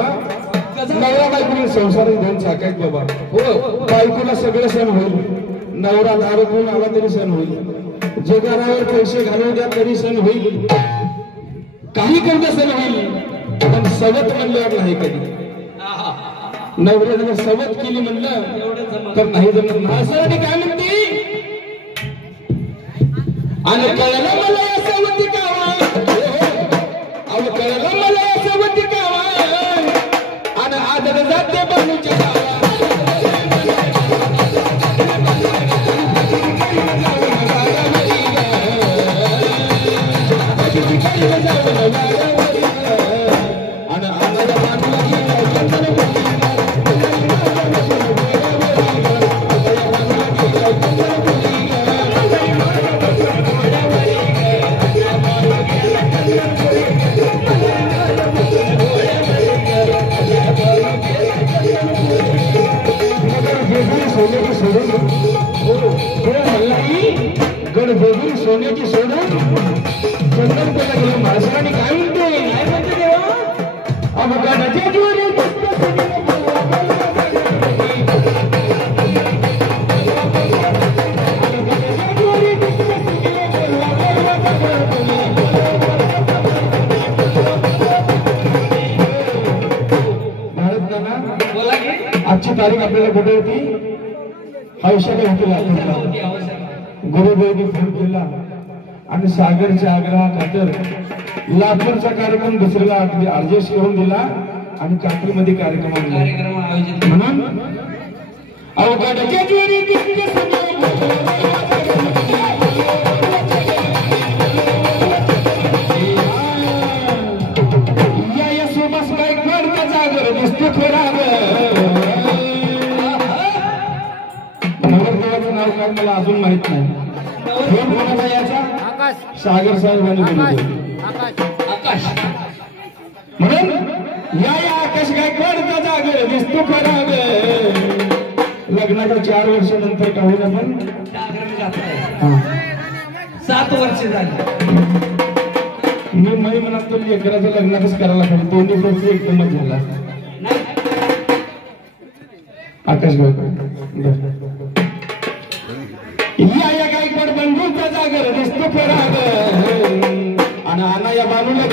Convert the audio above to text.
बाबा नवरा बायकोने संसारात दोन चाकायत बाबा हो बायकोला सगळं सण होईल नवरा दारू पिऊन आला तरी सण होईल जगारावर पैसे घालवून द्या तरी सण होईल काही करता सण होईल पण सवत म्हणल्यावर नाही कधी नवऱ्याने सवत केली म्हणलं तर नाही जमत माणसाने काय म्हणते आणि कळलं मला या सवती कावा अहो कळलं मला या सवती कावा आणि आदर जाते बाजूच्या गावा सोन्याची सोडून चंदन त्याला गेलं माणसाने काय म्हणते देवा अवघाच्या जोरी आजची तारीख आपल्याला कुठे होती हौशाला होती गुरुदेवनी फोन केला आणि सागरच्या आग्रहा खातर लातूरचा कार्यक्रम दुसऱ्याला ऍडजस्ट करून दिला आणि कात्रीमध्ये कार्यक्रम आयोजित म्हणून अवघाच्या जोरी या सोबत काय करता जागर दिसतो खरा नवरदेवाचं नाव काय मला अजून माहित नाही फोन कोणाचा याचा सागर साहेबांनी बोलतो आकाश म्हणून या आकाश काय करता जागर दिसतो खरा लग्नाच्या 4 वर्षानंतर का होईल आपण 7 वर्ष झाली मी म्हणाल तर लेकराचं लग्नातच करायला पाहिजे दोन्ही पैसे एकदमच झाला आकाश या गायकवाड बंधूचा जागर दिसतो फराग आणि आना या बालूला